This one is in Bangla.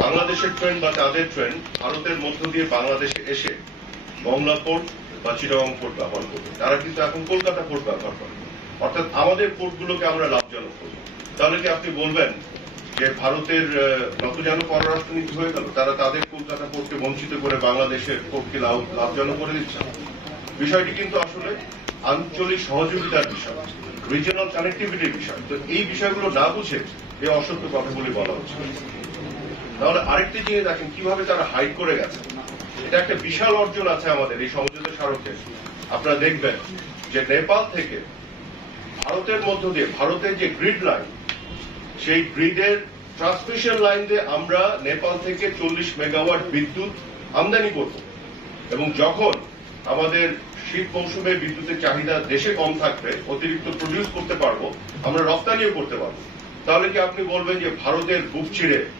বাংলাদেশের ট্রেন বা তাদের ট্রেন ভারতের মধ্য দিয়ে বাংলাদেশে এসে মংলা পোর্ট বা চিটাগং পোর্ট ব্যবহার করবে। তারা কিন্তু এখন কলকাতা পোর্ট ব্যবহার করে, অর্থাৎ আমাদের পোর্টগুলোকে আমরা লাভজনক করবো। তাহলে কি আপনি বলবেন যে ভারতের নত যেন পররাষ্ট্রনীতি হয়ে গেল, তারা তাদের কলকাতা পোর্টকে বঞ্চিত করে বাংলাদেশের পোর্টকে লাভজনক করে দিচ্ছে? বিষয়টি কিন্তু আসলে আঞ্চলিক সহযোগিতার বিষয়, রিজিওনাল কানেক্টিভিটির বিষয়। তো এই বিষয়গুলো না বুঝে এই অসত্য কথাগুলি বলা হচ্ছে। তাহলে আরেকটি জিনিস দেখেন কিভাবে তারা হাইড করে গেছে। এটা একটা বিশাল অর্জন আছে আমাদের এই সমঝোতা স্মারকে। আপনারা দেখবেন যে নেপাল থেকে ভারতের মধ্য দিয়ে ভারতের যে গ্রিড লাইন, সেই গ্রিডের ট্রান্সমিশন লাইন দিয়ে আমরা নেপাল থেকে 40 মেগাওয়াট বিদ্যুৎ আমদানি করব, এবং যখন আমাদের শীত মৌসুমে বিদ্যুতের চাহিদা দেশে কম থাকবে, অতিরিক্ত প্রডিউস করতে পারবো, আমরা রপ্তানিও করতে পারবো। তাহলে কি আপনি বলবেন যে ভারতের বুক চিরে